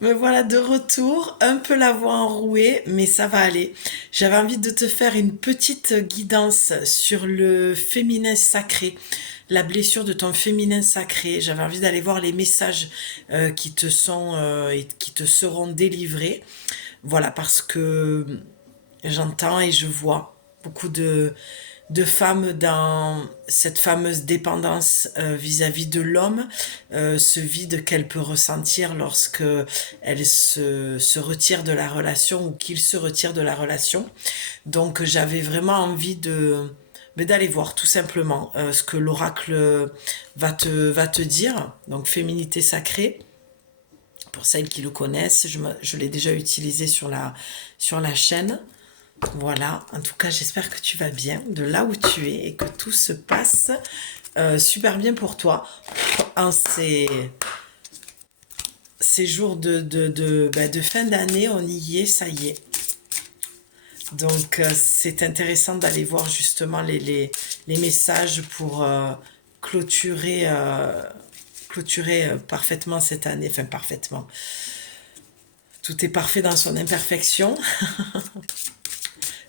Me voilà de retour, un peu la voix enrouée, mais ça va aller. J'avais envie de te faire une petite guidance sur le féminin sacré, la blessure de ton féminin sacré. J'avais envie d'aller voir les messages qui te sont et qui te seront délivrés. Voilà, parce que j'entends et je vois beaucoup de femmes dans cette fameuse dépendance vis-à-vis de l'homme, ce vide qu'elle peut ressentir lorsque elle se retire de la relation ou qu'il se retire de la relation. Donc j'avais vraiment envie d'aller voir tout simplement ce que l'oracle va te dire. Donc féminité sacrée. Pour celles qui le connaissent, je l'ai déjà utilisé sur la chaîne. Voilà, en tout cas, j'espère que tu vas bien de là où tu es et que tout se passe super bien pour toi en ces jours de fin d'année. On y est, ça y est. Donc, c'est intéressant d'aller voir justement les messages pour clôturer parfaitement cette année. Enfin, parfaitement. Tout est parfait dans son imperfection.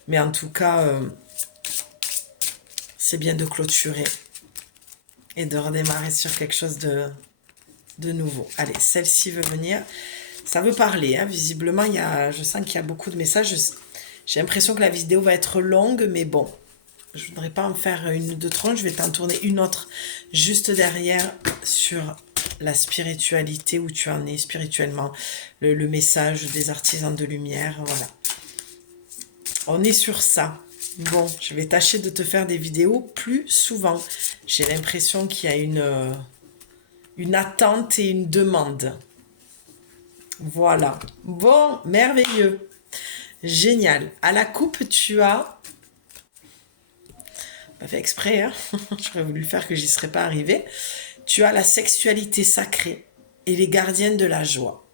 Mais en tout cas, c'est bien de clôturer et de redémarrer sur quelque chose de nouveau. Allez, celle-ci veut venir. Ça veut parler, hein. Visiblement, je sens qu'il y a beaucoup de messages. J'ai l'impression que la vidéo va être longue, mais bon, je ne voudrais pas en faire une de trop. Je vais t'en tourner une autre juste derrière sur la spiritualité, où tu en es spirituellement, le message des artisans de lumière, voilà. On est sur ça. Bon, je vais tâcher de te faire des vidéos plus souvent. J'ai l'impression qu'il y a une attente et une demande. Voilà. Bon, merveilleux. Génial. À la coupe, tu as... Pas fait exprès, hein. J'aurais voulu faire que j'y serais pas arrivée. Tu as la sexualité sacrée et les gardiennes de la joie.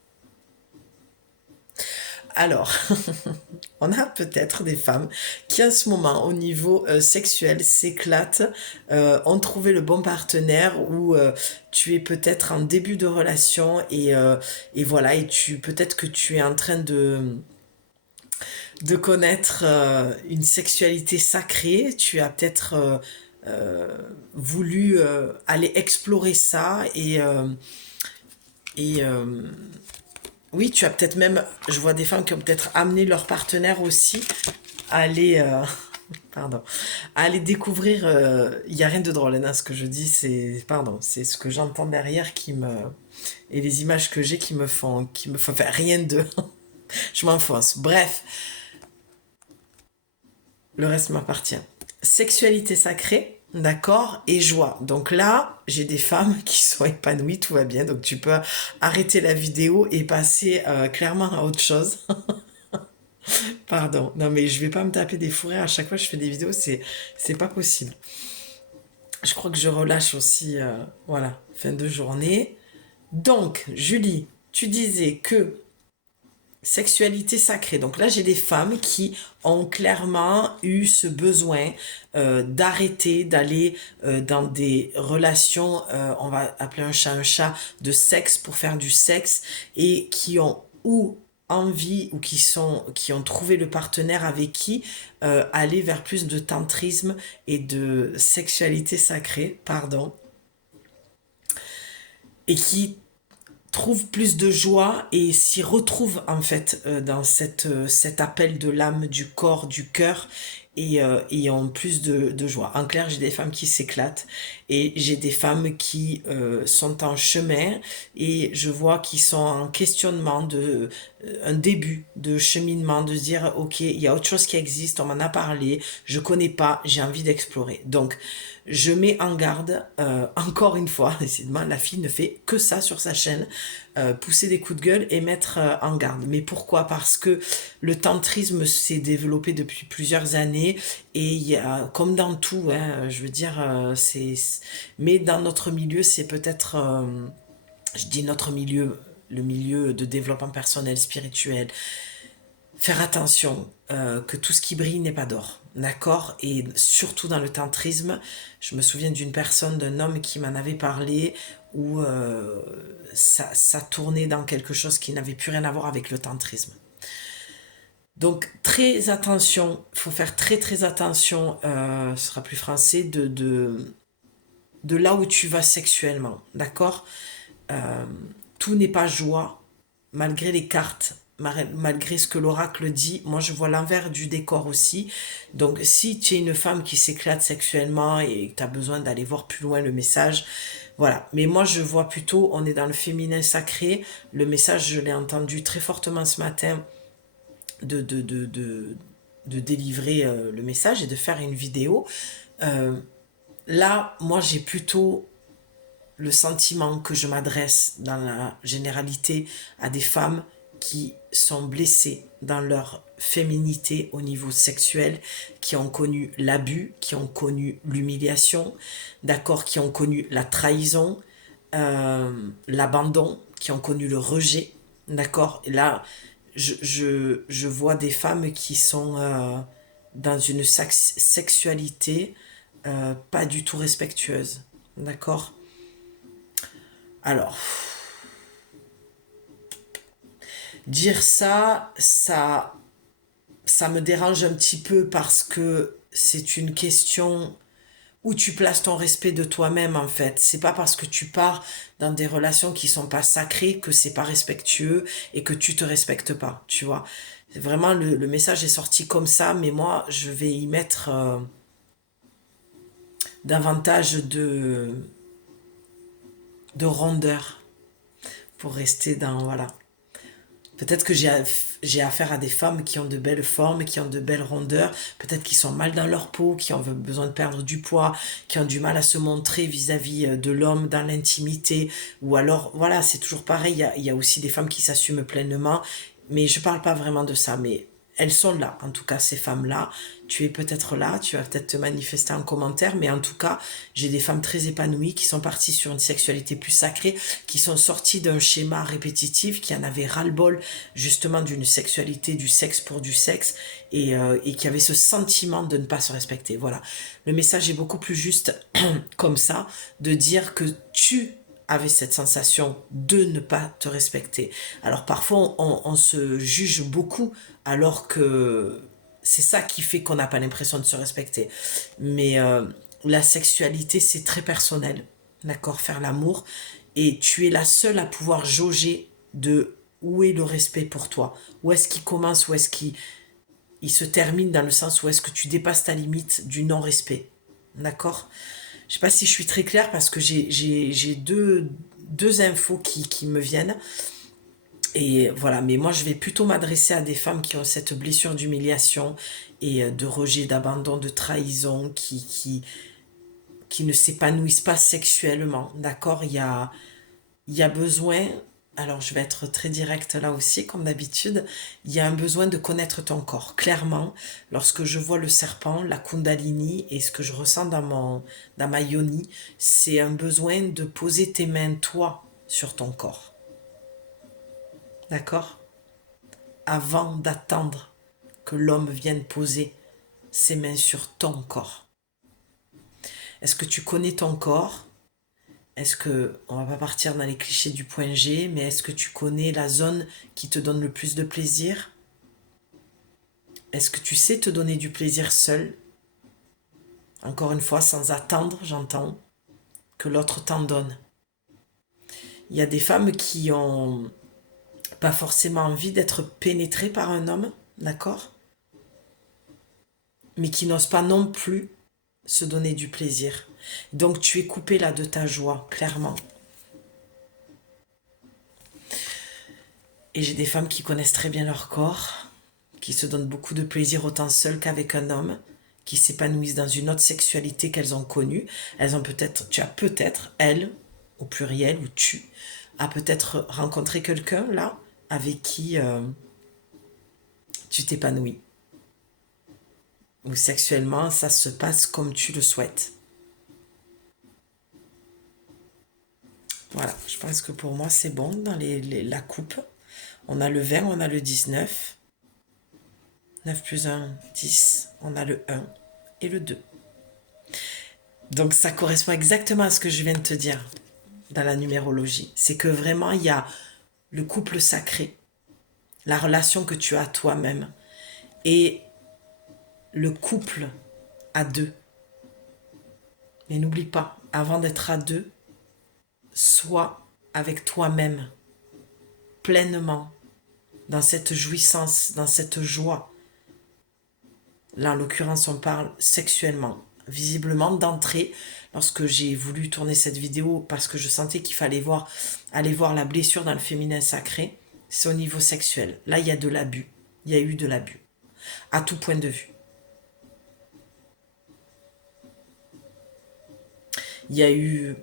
Alors, on a peut-être des femmes qui en ce moment au niveau sexuel s'éclatent, ont trouvé le bon partenaire ou tu es peut-être en début de relation et voilà, et peut-être que tu es en train de connaître une sexualité sacrée, tu as peut-être voulu aller explorer ça et oui, tu as peut-être même, je vois des femmes qui ont peut-être amené leur partenaire aussi à aller, pardon, à aller découvrir. Il n'y a rien de drôle hein, dans ce que je dis, pardon, c'est ce que j'entends derrière et les images que j'ai qui me font, enfin, rien de, je m'enfonce. Bref, le reste m'appartient. Sexualité sacrée, d'accord, et joie. Donc là, j'ai des femmes qui sont épanouies, tout va bien. Donc tu peux arrêter la vidéo et passer clairement à autre chose. Pardon. Non, mais je vais pas me taper des fourrés à chaque fois que je fais des vidéos, c'est pas possible. Je crois que je relâche aussi, voilà, fin de journée. Donc, Julie, tu disais que sexualité sacrée. Donc là, j'ai des femmes qui ont clairement eu ce besoin d'arrêter d'aller dans des relations, on va appeler un chat, de sexe pour faire du sexe et qui ont ou envie ou qui ont trouvé le partenaire avec qui aller vers plus de tantrisme et de sexualité sacrée, pardon, et qui trouve plus de joie et s'y retrouve en fait dans cet appel de l'âme, du corps, du cœur et ont plus de joie. En clair, j'ai des femmes qui s'éclatent et j'ai des femmes qui sont en chemin et je vois qu'ils sont en questionnement un début de cheminement, de se dire ok, il y a autre chose qui existe, on m'en a parlé, je connais pas, j'ai envie d'explorer. Donc je mets en garde, encore une fois, décidément, la fille ne fait que ça sur sa chaîne, pousser des coups de gueule et mettre en garde. Mais pourquoi? Parce que le tantrisme s'est développé depuis plusieurs années et il y a, comme dans tout, hein, je veux dire, mais dans notre milieu, c'est peut-être, je dis notre milieu, le milieu de développement personnel, spirituel, faire attention que tout ce qui brille n'est pas d'or. d'accord? Et surtout dans le tantrisme, je me souviens d'une personne, d'un homme qui m'en avait parlé, où ça tournait dans quelque chose qui n'avait plus rien à voir avec le tantrisme. Donc très attention, il faut faire très très attention, ce sera plus français, de là où tu vas sexuellement, d'accord? Euh, Tout n'est pas joie, malgré les cartes, malgré ce que l'oracle dit. Moi, je vois l'envers du décor aussi. Donc, si tu es une femme qui s'éclate sexuellement et que tu as besoin d'aller voir plus loin le message, voilà. Mais moi, je vois plutôt, on est dans le féminin sacré. Le message, je l'ai entendu très fortement ce matin de, de, de, de, de délivrer le message et de faire une vidéo. Euh, Là, moi, j'ai plutôt le sentiment que je m'adresse dans la généralité à des femmes qui sont blessées dans leur féminité au niveau sexuel, qui ont connu l'abus, qui ont connu l'humiliation, d'accord, qui ont connu la trahison, l'abandon, qui ont connu le rejet, d'accord. Et là, je vois des femmes qui sont dans une sexualité pas du tout respectueuse, d'accord. Alors, dire ça me dérange un petit peu parce que c'est une question où tu places ton respect de toi-même en fait. C'est pas parce que tu pars dans des relations qui sont pas sacrées que c'est pas respectueux et que tu te respectes pas, tu vois. Vraiment, le message est sorti comme ça, mais moi, je vais y mettre davantage de rondeur pour rester dans, voilà. Peut-être que j'ai affaire à des femmes qui ont de belles formes, qui ont de belles rondeurs, peut-être qui sont mal dans leur peau, qui ont besoin de perdre du poids, qui ont du mal à se montrer vis-à-vis de l'homme dans l'intimité, ou alors, voilà, c'est toujours pareil, il y a aussi des femmes qui s'assument pleinement, mais je parle pas vraiment de ça, mais elles sont là, en tout cas, ces femmes-là. Tu es peut-être là, tu vas peut-être te manifester en commentaire, mais en tout cas, j'ai des femmes très épanouies qui sont parties sur une sexualité plus sacrée, qui sont sorties d'un schéma répétitif, qui en avaient ras-le-bol justement d'une sexualité, du sexe pour du sexe, et qui avaient ce sentiment de ne pas se respecter. Voilà. Le message est beaucoup plus juste comme ça, de dire que tu avais cette sensation de ne pas te respecter. Alors parfois on se juge beaucoup alors que c'est ça qui fait qu'on n'a pas l'impression de se respecter. Mais la sexualité, c'est très personnel, d'accord, faire l'amour. Et tu es la seule à pouvoir jauger de où est le respect pour toi. Où est-ce qu'il commence, où est-ce qu'il se termine dans le sens où est-ce que tu dépasses ta limite du non-respect. D'accord. Je sais pas si je suis très claire parce que j'ai deux infos qui me viennent. Et voilà, mais moi je vais plutôt m'adresser à des femmes qui ont cette blessure d'humiliation et de rejet, d'abandon, de trahison, qui ne s'épanouissent pas sexuellement. D'accord. Il y a besoin, alors je vais être très directe là aussi, comme d'habitude, il y a un besoin de connaître ton corps. Clairement, lorsque je vois le serpent, la kundalini et ce que je ressens dans ma yoni, c'est un besoin de poser tes mains, toi, sur ton corps. D'accord. Avant d'attendre que l'homme vienne poser ses mains sur ton corps. Est-ce que tu connais ton corps? Est-ce que, on va pas partir dans les clichés du point G, mais est-ce que tu connais la zone qui te donne le plus de plaisir? Est-ce que tu sais te donner du plaisir seul? Encore une fois, sans attendre, j'entends, que l'autre t'en donne. Il y a des femmes qui ont pas forcément envie d'être pénétrées par un homme, d'accord? Mais qui n'osent pas non plus se donner du plaisir. Donc tu es coupé là de ta joie, clairement. Et j'ai des femmes qui connaissent très bien leur corps, qui se donnent beaucoup de plaisir autant seules qu'avec un homme, qui s'épanouissent dans une autre sexualité qu'elles ont connue. Elles ont peut-être, tu as peut-être, elles, au pluriel, ou tu, as peut-être rencontré quelqu'un là, avec qui tu t'épanouis. Ou sexuellement, ça se passe comme tu le souhaites. Voilà, je pense que pour moi c'est bon dans la coupe. On a le 20, on a le 19. 9 plus 1, 10. On a le 1 et le 2. Donc ça correspond exactement à ce que je viens de te dire dans la numérologie. C'est que vraiment, il y a le couple sacré, la relation que tu as toi-même et le couple à deux. Mais n'oublie pas, avant d'être à deux, sois avec toi-même pleinement dans cette jouissance, dans cette joie. Là, en l'occurrence, on parle sexuellement. Visiblement, d'entrée, lorsque j'ai voulu tourner cette vidéo parce que je sentais qu'il fallait aller voir la blessure dans le féminin sacré, c'est au niveau sexuel. Là, il y a de l'abus. Il y a eu de l'abus. À tout point de vue. Il y a eu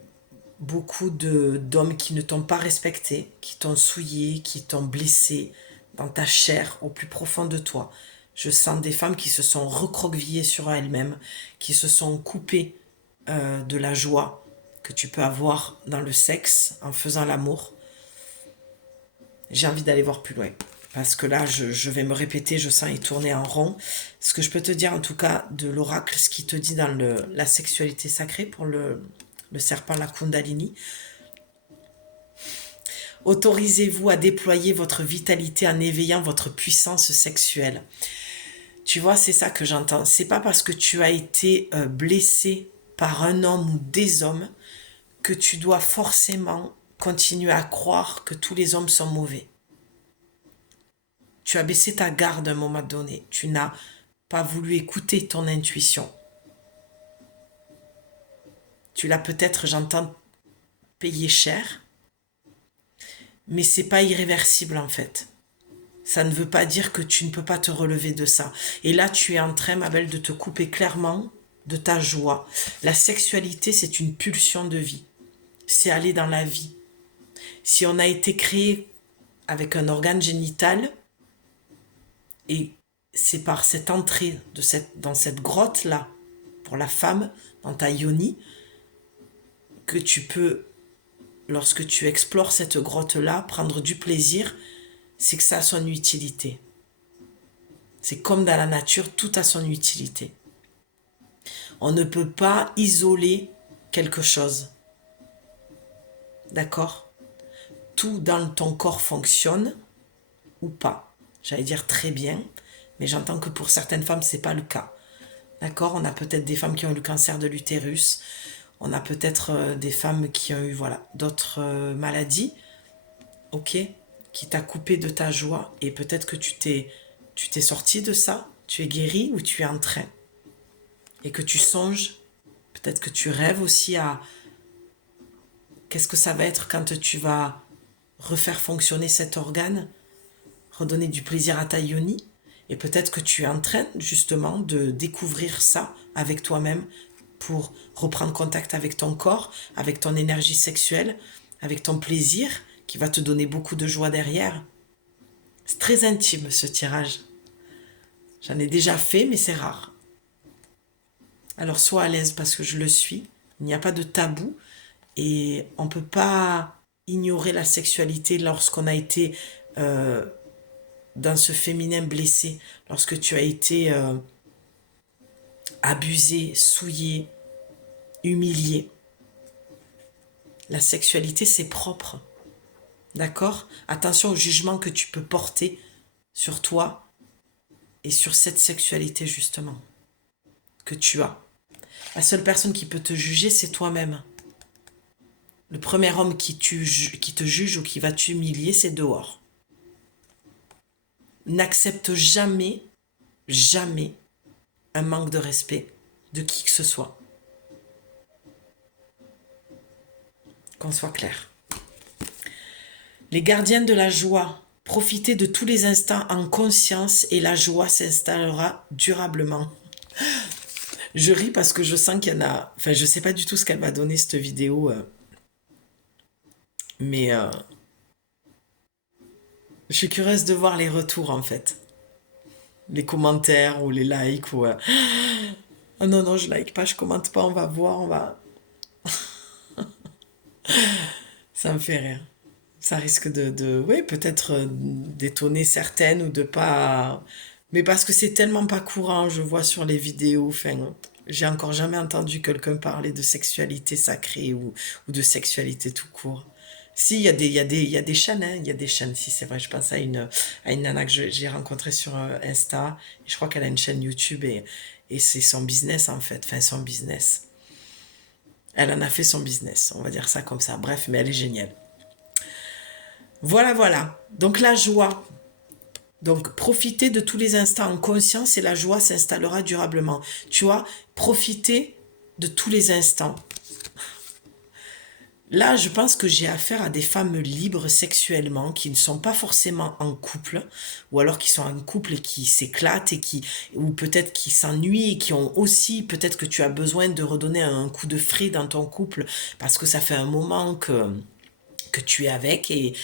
beaucoup d'hommes qui ne t'ont pas respecté, qui t'ont souillé, qui t'ont blessé dans ta chair, au plus profond de toi. Je sens des femmes qui se sont recroquevillées sur elles-mêmes, qui se sont coupées de la joie que tu peux avoir dans le sexe en faisant l'amour. J'ai envie d'aller voir plus loin. Parce que là, je vais me répéter, je sens y tourner en rond. Ce que je peux te dire en tout cas de l'oracle, ce qui te dit dans la sexualité sacrée pour le serpent, la Kundalini. Autorisez-vous à déployer votre vitalité en éveillant votre puissance sexuelle. Tu vois, c'est ça que j'entends. C'est pas parce que tu as été blessé par un homme ou des hommes que tu dois forcément continuer à croire que tous les hommes sont mauvais. Tu as baissé ta garde à un moment donné. Tu n'as pas voulu écouter ton intuition. Tu l'as peut-être, j'entends, payé cher, mais c'est pas irréversible en fait. Ça ne veut pas dire que tu ne peux pas te relever de ça. Et là, tu es en train, ma belle, de te couper clairement de ta joie. La sexualité, c'est une pulsion de vie. C'est aller dans la vie. Si on a été créé avec un organe génital, et c'est par cette entrée dans cette grotte-là, pour la femme, dans ta yoni, que tu peux, lorsque tu explores cette grotte-là, prendre du plaisir, c'est que ça a son utilité. C'est comme dans la nature, tout a son utilité. On ne peut pas isoler quelque chose. D'accord? Tout dans ton corps fonctionne ou pas. J'allais dire très bien, mais j'entends que pour certaines femmes, c'est pas le cas. D'accord? On a peut-être des femmes qui ont eu le cancer de l'utérus. On a peut-être des femmes qui ont eu voilà, d'autres maladies. Ok? Qui t'a coupé de ta joie. Et peut-être que tu t'es sorti de ça. Tu es guéri ou tu es en train. Et que tu songes. Peut-être que tu rêves aussi à qu'est-ce que ça va être quand tu vas refaire fonctionner cet organe, redonner du plaisir à ta yoni. Et peut-être que tu es en train justement de découvrir ça avec toi-même pour reprendre contact avec ton corps, avec ton énergie sexuelle, avec ton plaisir qui va te donner beaucoup de joie derrière. C'est très intime ce tirage. J'en ai déjà fait, mais c'est rare. Alors sois à l'aise parce que je le suis. Il n'y a pas de tabou et on ne peut pas ignorer la sexualité lorsqu'on a été dans ce féminin blessé, lorsque tu as été abusé, souillé, humilié. La sexualité, c'est propre. D'accord? Attention au jugement que tu peux porter sur toi et sur cette sexualité, justement, que tu as. La seule personne qui peut te juger, c'est toi-même. Le premier homme qui te juge ou qui va t'humilier, c'est dehors. N'accepte jamais, jamais un manque de respect de qui que ce soit. Qu'on soit clair. Les gardiens de la joie, profitez de tous les instants en conscience et la joie s'installera durablement. Je ris parce que je sens qu'il y en a... Enfin, je sais pas du tout ce qu'elle va donner cette vidéo. Mais je suis curieuse de voir les retours en fait. Les commentaires ou les likes ou... Ah non, non, je like pas, je commente pas, on va voir, on va... Ça me fait rire. Ça risque oui, peut-être d'étonner certaines ou de pas Mais parce que c'est tellement pas courant, je vois sur les vidéos, enfin, j'ai encore jamais entendu quelqu'un parler de sexualité sacrée ou de sexualité tout court. Si, il y a des chaînes, hein, il y a des chaînes, si c'est vrai, je pense à une nana que j'ai rencontrée sur Insta, je crois qu'elle a une chaîne YouTube et c'est son business en fait, enfin son business. Elle en a fait son business, on va dire ça comme ça, bref, mais elle est géniale. Voilà, voilà. Donc la joie, donc, profiter de tous les instants en conscience et la joie s'installera durablement. Tu vois, profiter de tous les instants. Là, je pense que j'ai affaire à des femmes libres sexuellement qui ne sont pas forcément en couple, ou alors qui sont en couple et qui s'éclatent et ou peut-être qui s'ennuient et qui ont aussi, peut-être que tu as besoin de redonner un coup de frais dans ton couple parce que ça fait un moment que tu es avec et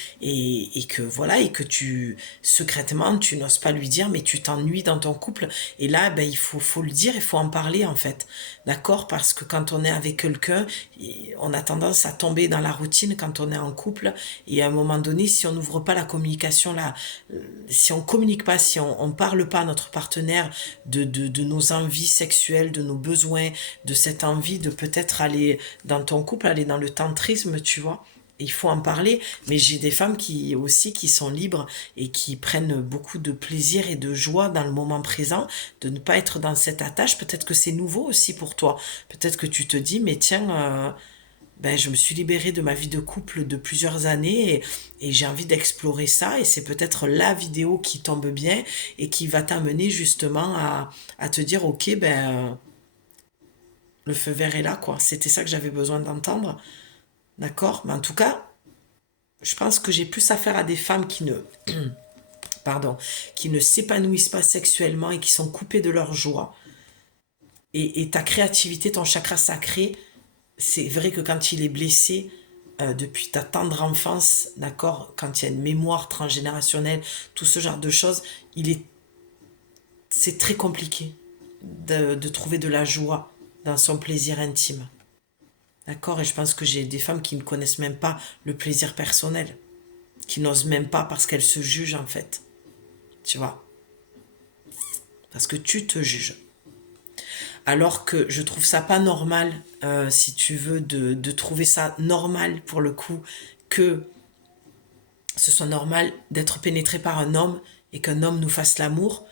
que voilà et que tu secrètement tu n'oses pas lui dire mais tu t'ennuies dans ton couple et là ben faut le dire, il faut en parler en fait, d'accord, parce que quand on est avec quelqu'un on a tendance à tomber dans la routine quand on est en couple et à un moment donné si on n'ouvre pas la communication là, si on communique pas, si on parle pas à notre partenaire de nos envies sexuelles, de nos besoins, de cette envie de peut-être aller dans ton couple, aller dans le tantrisme, tu vois, il faut en parler, mais j'ai des femmes qui aussi qui sont libres et qui prennent beaucoup de plaisir et de joie dans le moment présent, de ne pas être dans cette attache. Peut-être que c'est nouveau aussi pour toi. Peut-être que tu te dis, mais tiens, ben, je me suis libérée de ma vie de couple de plusieurs années et j'ai envie d'explorer ça et c'est peut-être la vidéo qui tombe bien et qui va t'amener justement à te dire, ok, ben, le feu vert est là, quoi. C'était ça que j'avais besoin d'entendre. D'accord? Mais en tout cas, je pense que j'ai plus affaire à des femmes pardon, qui ne s'épanouissent pas sexuellement et qui sont coupées de leur joie. Et ta créativité, ton chakra sacré, c'est vrai que quand il est blessé, depuis ta tendre enfance, d'accord, quand il y a une mémoire transgénérationnelle, tout ce genre de choses, il est, c'est très compliqué de trouver de la joie dans son plaisir intime. D'accord? Et je pense que j'ai des femmes qui ne connaissent même pas le plaisir personnel, qui n'osent même pas parce qu'elles se jugent en fait. Tu vois? Parce que tu te juges. Alors que je trouve ça pas normal, si tu veux, de trouver ça normal pour le coup, que ce soit normal d'être pénétré par un homme et qu'un homme nous fasse l'amour,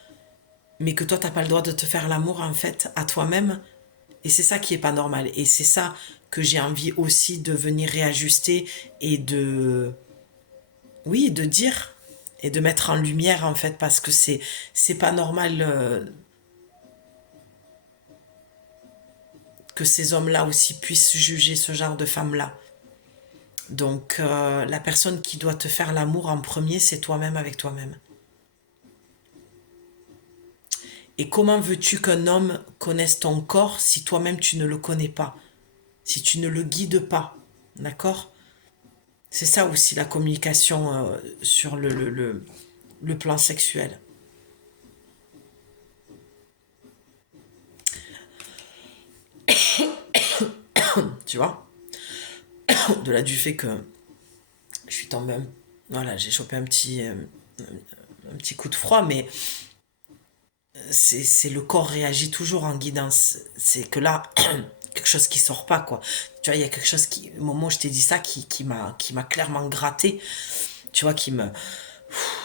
mais que toi t'as pas le droit de te faire l'amour en fait à toi-même. Et c'est ça qui est pas normal. Et c'est ça que j'ai envie aussi de venir réajuster et oui, de dire et de mettre en lumière en fait parce que c'est pas normal que ces hommes-là aussi puissent juger ce genre de femmes-là. Donc la personne qui doit te faire l'amour en premier, c'est toi-même avec toi-même. Et comment veux-tu qu'un homme connaisse ton corps si toi-même tu ne le connais pas, si tu ne le guides pas, d'accord? C'est ça aussi la communication sur le plan sexuel. Tu vois? Au-delà du fait que je suis tombée, voilà, j'ai chopé un petit coup de froid, mais c'est le corps réagit toujours en guidance. C'est que là, quelque chose qui sort pas, quoi. Tu vois, il y a quelque chose qui, au moment où je t'ai dit ça, qui m'a clairement gratté. Tu vois,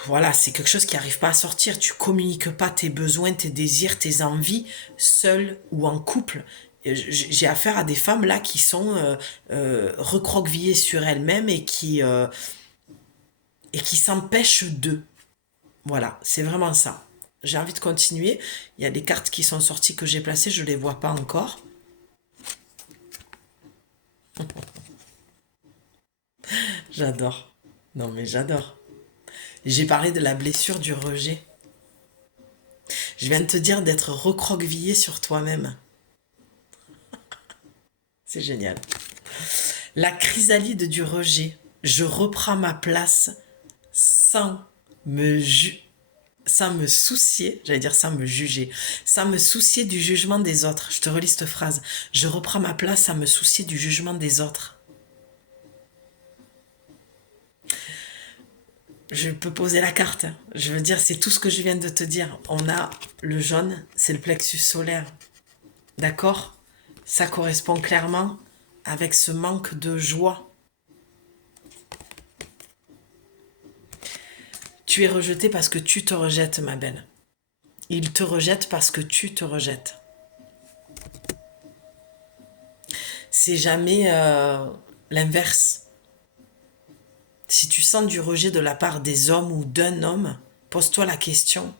voilà, c'est quelque chose qui arrive pas à sortir. Tu communiques pas tes besoins, tes désirs, tes envies, seul ou en couple. J'ai affaire à des femmes là qui sont recroquevillées sur elles-mêmes et qui s'empêchent d'eux. Voilà, c'est vraiment ça. J'ai envie de continuer. Il y a des cartes qui sont sorties que j'ai placées, je les vois pas encore. J'adore. Non mais j'adore. J'ai parlé de la blessure du rejet. Je viens de te dire d'être recroquevillé sur toi-même. C'est génial. La chrysalide du rejet. Je reprends ma place sans me sans me soucier, j'allais dire sans me juger, sans me soucier du jugement des autres. Je te relis cette phrase. Je reprends ma place sans me soucier du jugement des autres. Je peux poser la carte, hein. Je veux dire, c'est tout ce que je viens de te dire. On a le jaune, c'est le plexus solaire. D'accord? Ça correspond clairement avec ce manque de joie. Tu es rejeté parce que tu te rejettes, ma belle. Il te rejette parce que tu te rejettes. C'est jamais l'inverse. Si tu sens du rejet de la part des hommes ou d'un homme, pose-toi la question.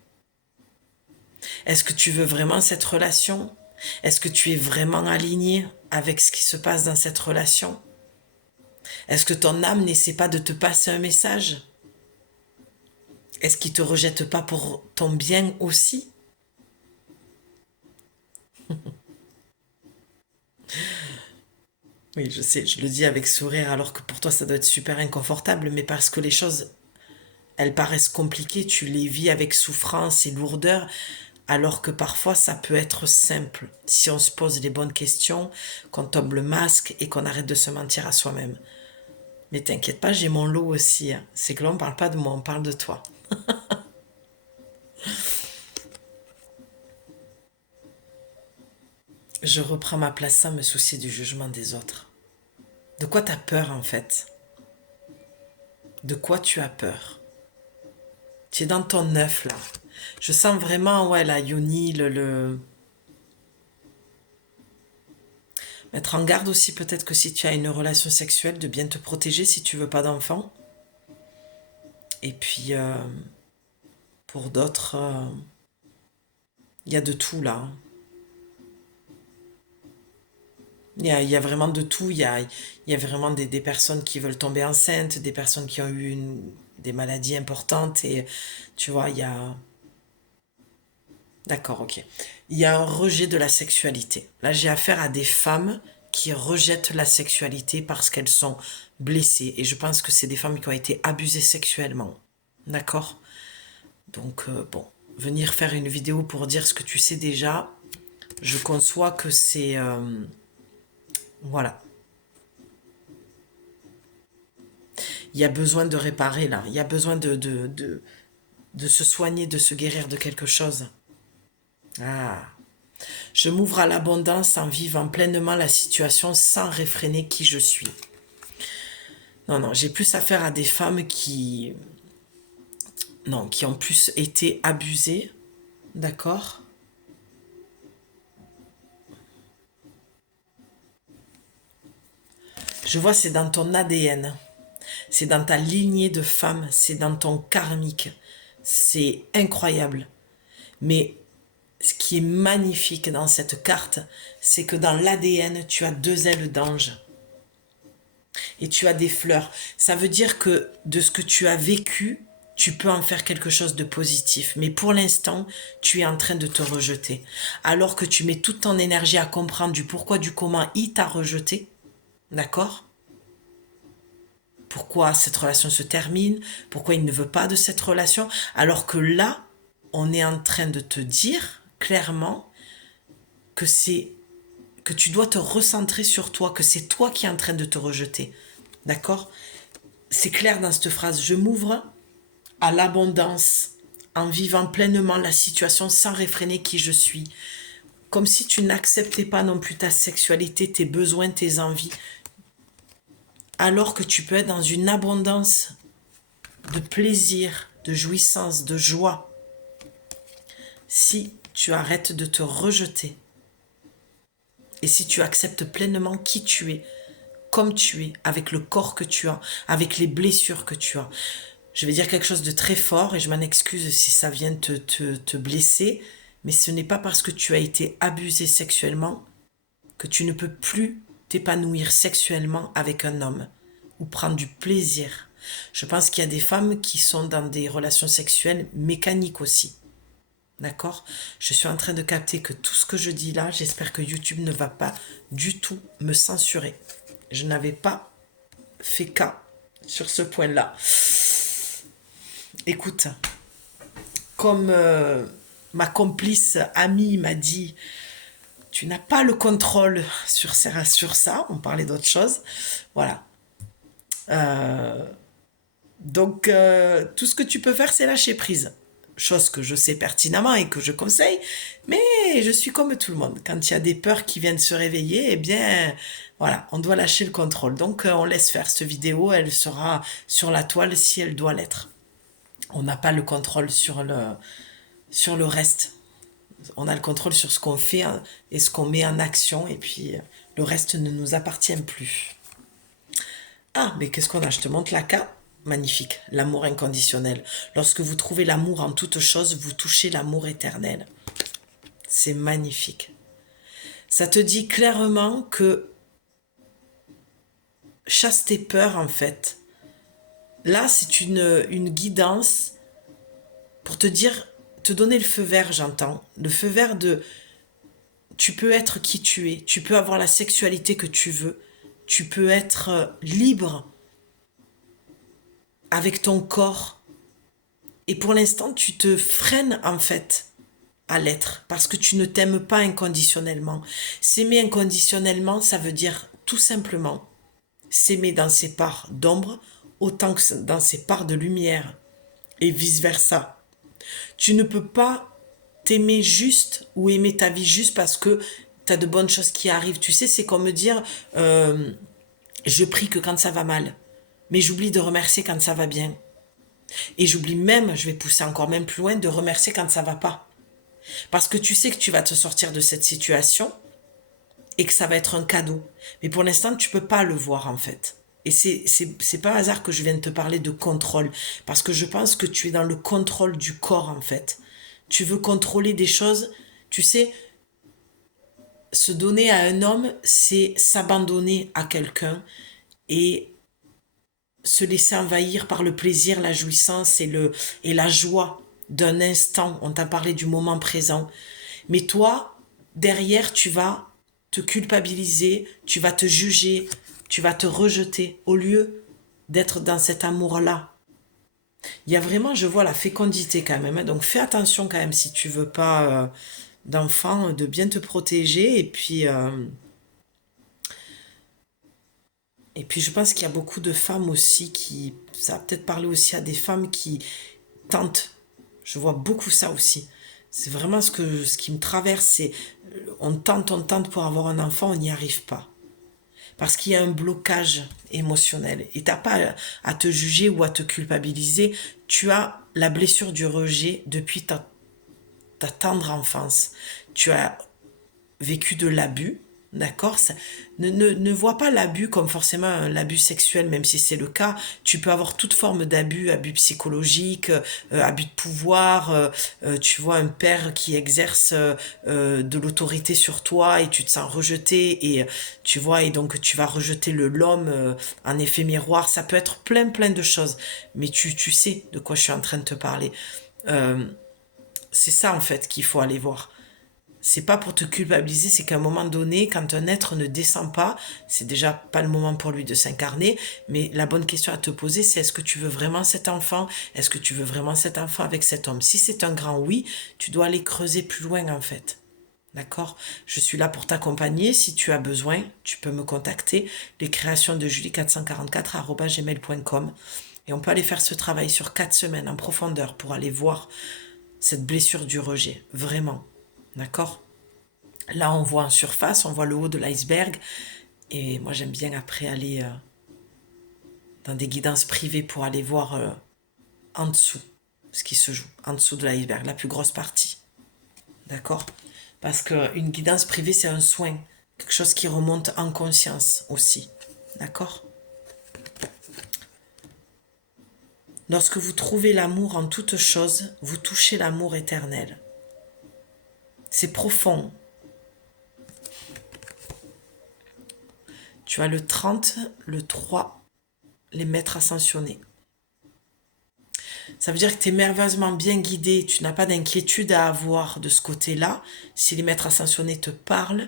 Est-ce que tu veux vraiment cette relation? Est-ce que tu es vraiment aligné avec ce qui se passe dans cette relation? Est-ce que ton âme n'essaie pas de te passer un message? Est-ce qu'il ne te rejette pas pour ton bien aussi? Oui, je sais, je le dis avec sourire alors que pour toi ça doit être super inconfortable, mais parce que les choses, elles paraissent compliquées, tu les vis avec souffrance et lourdeur, alors que parfois ça peut être simple si on se pose les bonnes questions, qu'on tombe le masque et qu'on arrête de se mentir à soi-même. Mais t'inquiète pas, j'ai mon lot aussi, hein. C'est que là on parle pas de moi, on parle de toi. Je reprends ma place sans me soucier du jugement des autres. De quoi t'as peur en fait? De quoi tu as peur? Tu es dans ton œuf là. Je sens vraiment, ouais, la yoni, mettre en garde aussi peut-être que si tu as une relation sexuelle, de bien te protéger si tu veux pas d'enfant. Et puis, pour d'autres, il y a de tout là. Il y a vraiment de tout. Il y a vraiment des personnes qui veulent tomber enceintes, des personnes qui ont eu des maladies importantes. Et tu vois, il y a... D'accord, ok. Il y a un rejet de la sexualité. Là, j'ai affaire à des femmes qui rejettent la sexualité parce qu'elles sont blessées. Et je pense que c'est des femmes qui ont été abusées sexuellement. D'accord? Donc, bon, venir faire une vidéo pour dire ce que tu sais déjà, je conçois que c'est... voilà. Il y a besoin de réparer là. Il y a besoin de se soigner, de se guérir de quelque chose. Ah. Je m'ouvre à l'abondance en vivant pleinement la situation sans réfréner qui je suis. Non, non, j'ai plus affaire à des femmes qui... Non, qui ont plus été abusées. D'accord? Je vois, c'est dans ton ADN. C'est dans ta lignée de femmes. C'est dans ton karmique. C'est incroyable. Mais ce qui est magnifique dans cette carte, c'est que dans l'ADN, tu as deux ailes d'ange. Et tu as des fleurs. Ça veut dire que de ce que tu as vécu, tu peux en faire quelque chose de positif. Mais pour l'instant, tu es en train de te rejeter. Alors que tu mets toute ton énergie à comprendre du pourquoi, du comment il t'a rejeté. D'accord? Pourquoi cette relation se termine? Pourquoi il ne veut pas de cette relation? Alors que là, on est en train de te dire clairement que c'est que tu dois te recentrer sur toi, que c'est toi qui es en train de te rejeter. D'accord? C'est clair dans cette phrase. Je m'ouvre à l'abondance en vivant pleinement la situation sans réfréner qui je suis. Comme si tu n'acceptais pas non plus ta sexualité, tes besoins, tes envies. Alors que tu peux être dans une abondance de plaisir, de jouissance, de joie. Si tu arrêtes de te rejeter. Et si tu acceptes pleinement qui tu es, comme tu es, avec le corps que tu as, avec les blessures que tu as. Je vais dire quelque chose de très fort et je m'en excuse si ça vient te blesser, mais ce n'est pas parce que tu as été abusé sexuellement que tu ne peux plus t'épanouir sexuellement avec un homme ou prendre du plaisir. Je pense qu'il y a des femmes qui sont dans des relations sexuelles mécaniques aussi. D'accord? Je suis en train de capter que tout ce que je dis là, j'espère que YouTube ne va pas du tout me censurer. Je n'avais pas fait cas sur ce point-là. Écoute, comme ma complice amie m'a dit, tu n'as pas le contrôle sur ça, on parlait d'autre chose. Voilà. Donc, tout ce que tu peux faire, c'est lâcher prise. Chose que je sais pertinemment et que je conseille, mais je suis comme tout le monde. Quand il y a des peurs qui viennent se réveiller, eh bien, voilà, on doit lâcher le contrôle. Donc, on laisse faire cette vidéo, elle sera sur la toile si elle doit l'être. On n'a pas le contrôle sur le reste. On a le contrôle sur ce qu'on fait et ce qu'on met en action, et puis le reste ne nous appartient plus. Ah, mais qu'est-ce qu'on a? Je te montre la carte. Magnifique, l'amour inconditionnel. Lorsque vous trouvez l'amour en toute chose, vous touchez l'amour éternel. C'est magnifique. Ça te dit clairement que chasse tes peurs en fait. Là, c'est une guidance pour te dire, te donner le feu vert, j'entends. Le feu vert de tu peux être qui tu es, tu peux avoir la sexualité que tu veux, tu peux être libre avec ton corps. Et pour l'instant, tu te freines en fait à l'être parce que tu ne t'aimes pas inconditionnellement. S'aimer inconditionnellement, ça veut dire tout simplement s'aimer dans ses parts d'ombre autant que dans ses parts de lumière et vice-versa. Tu ne peux pas t'aimer juste ou aimer ta vie juste parce que tu as de bonnes choses qui arrivent. Tu sais, c'est comme me dire je prie que quand ça va mal, mais j'oublie de remercier quand ça va bien. Et j'oublie même, je vais pousser encore même plus loin, de remercier quand ça va pas. Parce que tu sais que tu vas te sortir de cette situation et que ça va être un cadeau. Mais pour l'instant, tu peux pas le voir en fait. Et c'est pas un hasard que je viens de te parler de contrôle. Parce que je pense que tu es dans le contrôle du corps en fait. Tu veux contrôler des choses. Tu sais, se donner à un homme, c'est s'abandonner à quelqu'un et se laisser envahir par le plaisir, la jouissance et la joie d'un instant. On t'a parlé du moment présent. Mais toi, derrière, tu vas te culpabiliser, tu vas te juger, tu vas te rejeter au lieu d'être dans cet amour-là. Il y a vraiment, je vois la fécondité quand même, hein. Donc fais attention quand même si tu veux pas d'enfant, de bien te protéger. Et puis je pense qu'il y a beaucoup de femmes aussi qui, ça va peut-être parler aussi à des femmes qui tentent. Je vois beaucoup ça aussi. C'est vraiment ce qui me traverse, c'est on tente pour avoir un enfant, on n'y arrive pas. Parce qu'il y a un blocage émotionnel. Et t'as pas à te juger ou à te culpabiliser. Tu as la blessure du rejet depuis ta tendre enfance. Tu as vécu de l'abus, d'accord? Ne vois pas l'abus comme forcément l'abus sexuel, même si c'est le cas. Tu peux avoir toute forme d'abus, abus psychologiques, abus de pouvoir. Tu vois un père qui exerce de l'autorité sur toi et tu te sens rejeté et tu vois et donc tu vas rejeter l'homme en effet miroir. Ça peut être plein de choses, mais tu sais de quoi je suis en train de te parler. Euh, c'est ça en fait qu'il faut aller voir. C'est pas pour te culpabiliser, c'est qu'à un moment donné, quand un être ne descend pas, c'est déjà pas le moment pour lui de s'incarner, mais la bonne question à te poser, c'est est-ce que tu veux vraiment cet enfant? Est-ce que tu veux vraiment cet enfant avec cet homme? Si c'est un grand oui, tu dois aller creuser plus loin en fait. D'accord? Je suis là pour t'accompagner. Si tu as besoin, tu peux me contacter. Les créations de julie444@gmail.com. Et on peut aller faire ce travail sur 4 semaines en profondeur pour aller voir cette blessure du rejet. Vraiment. D'accord? Là, on voit en surface, on voit le haut de l'iceberg. Et moi, j'aime bien après aller dans des guidances privées pour aller voir en dessous ce qui se joue, en dessous de l'iceberg, la plus grosse partie. D'accord? Parce qu'une guidance privée, c'est un soin, quelque chose qui remonte en conscience aussi. D'accord? Lorsque vous trouvez l'amour en toute chose, vous touchez l'amour éternel. C'est profond. Tu as le 30, le 3, les maîtres ascensionnés. Ça veut dire que tu es merveilleusement bien guidé, tu n'as pas d'inquiétude à avoir de ce côté-là. Si les maîtres ascensionnés te parlent,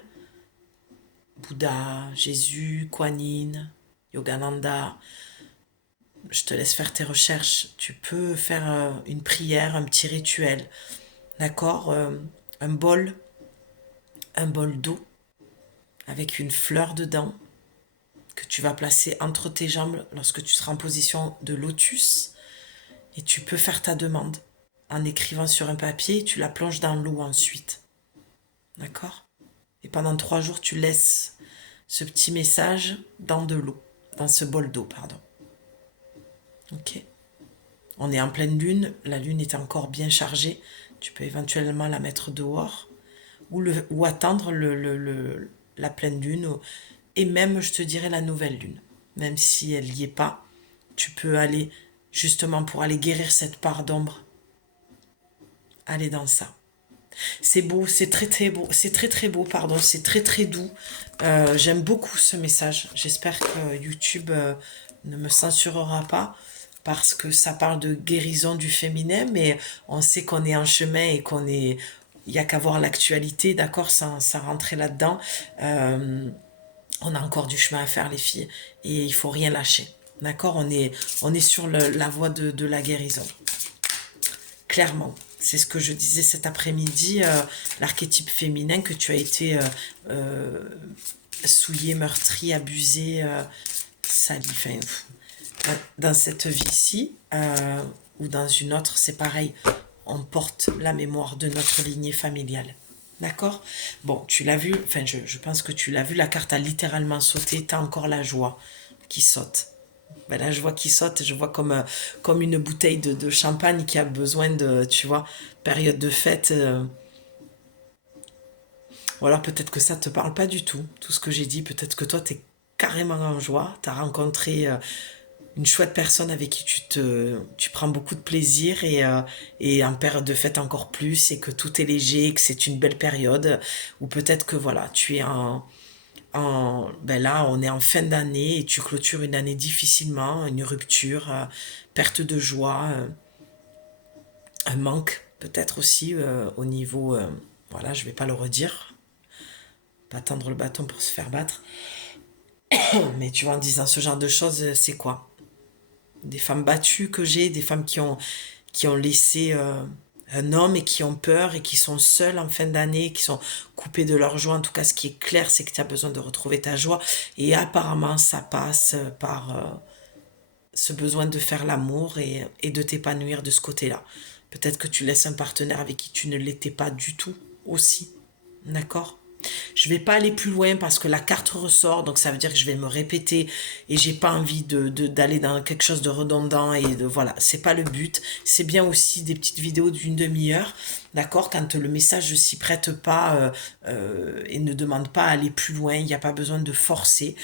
Bouddha, Jésus, Kuan Yin, Yogananda, je te laisse faire tes recherches. Tu peux faire une prière, un petit rituel, d'accord? Un un bol d'eau avec une fleur dedans. que tu vas placer entre tes jambes lorsque tu seras en position de lotus. Et tu peux faire ta demande en écrivant sur un papier, tu la plonges dans l'eau ensuite. D'accord? Et pendant 3 jours, tu laisses ce petit message dans de l'eau, dans ce bol d'eau, pardon. Ok? On est en pleine lune, la lune est encore bien chargée, tu peux éventuellement la mettre dehors ou attendre la pleine lune et même, je te dirais, la nouvelle lune. Même si elle n'y est pas, tu peux aller justement pour aller guérir cette part d'ombre, aller dans ça. C'est beau, c'est très très beau, c'est très très beau, pardon, c'est très très doux. J'aime beaucoup ce message. J'espère que YouTube ne me censurera pas parce que ça parle de guérison du féminin, mais on sait qu'on est en chemin et qu'on est... Il n'y a qu'à voir l'actualité, d'accord, sans rentrer là-dedans. On a encore du chemin à faire, les filles, et il faut rien lâcher. D'accord, on est sur la voie de la guérison. Clairement. C'est ce que je disais cet après-midi, l'archétype féminin que tu as été souillé, meurtri, abusé, sali. Enfin, dans cette vie-ci ou dans une autre, c'est pareil. On porte la mémoire de notre lignée familiale. D'accord? Bon, tu l'as vu, enfin, je pense que tu l'as vu, la carte a littéralement sauté, t'as encore la joie qui saute. Ben là, je vois qui saute, je vois comme une bouteille de champagne qui a besoin de, tu vois, période de fête. Ou alors peut-être que ça te parle pas du tout, tout ce que j'ai dit. Peut-être que toi, t'es carrément en joie. T'as rencontré une chouette personne avec qui tu prends beaucoup de plaisir et en période de fête encore plus et que tout est léger, que c'est une belle période. Ou peut-être que voilà, tu es ben là, on est en fin d'année et tu clôtures une année difficilement, une rupture, perte de joie, un manque peut-être aussi au niveau... voilà, je vais pas le redire, pas tendre le bâton pour se faire battre. Mais tu vois, en disant ce genre de choses, c'est quoi? Des femmes battues que j'ai, des femmes qui ont laissé un homme et qui ont peur et qui sont seules en fin d'année, qui sont coupées de leur joie. En tout cas, ce qui est clair, c'est que tu as besoin de retrouver ta joie. Et apparemment, ça passe par ce besoin de faire l'amour et de t'épanouir de ce côté-là. Peut-être que tu laisses un partenaire avec qui tu ne l'étais pas du tout aussi. D'accord? Je vais pas aller plus loin parce que la carte ressort, donc ça veut dire que je vais me répéter et j'ai pas envie d'aller dans quelque chose de redondant et de voilà, c'est pas le but. C'est bien aussi des petites vidéos d'une demi-heure, d'accord, quand le message s'y prête pas et ne demande pas à aller plus loin, il n'y a pas besoin de forcer.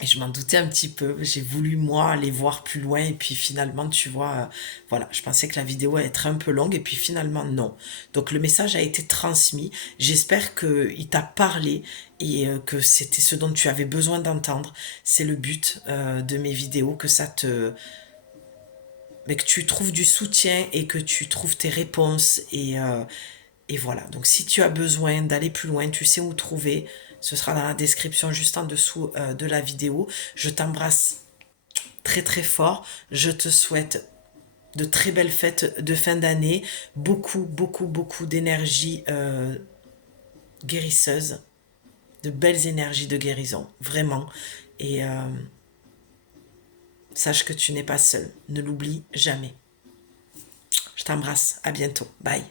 Et je m'en doutais un petit peu. J'ai voulu, moi, aller voir plus loin. Et puis finalement, tu vois, voilà, je pensais que la vidéo allait être un peu longue. Et puis finalement, non. Donc le message a été transmis. J'espère qu'il t'a parlé et que c'était ce dont tu avais besoin d'entendre. C'est le but de mes vidéos, que ça te... Mais que tu trouves du soutien et que tu trouves tes réponses. Et voilà, donc si tu as besoin d'aller plus loin, tu sais où trouver. Ce sera dans la description juste en dessous de la vidéo. Je t'embrasse très très fort. Je te souhaite de très belles fêtes de fin d'année. Beaucoup, beaucoup, beaucoup d'énergie guérisseuse. De belles énergies de guérison. Vraiment. Et sache que tu n'es pas seul. Ne l'oublie jamais. Je t'embrasse. À bientôt. Bye.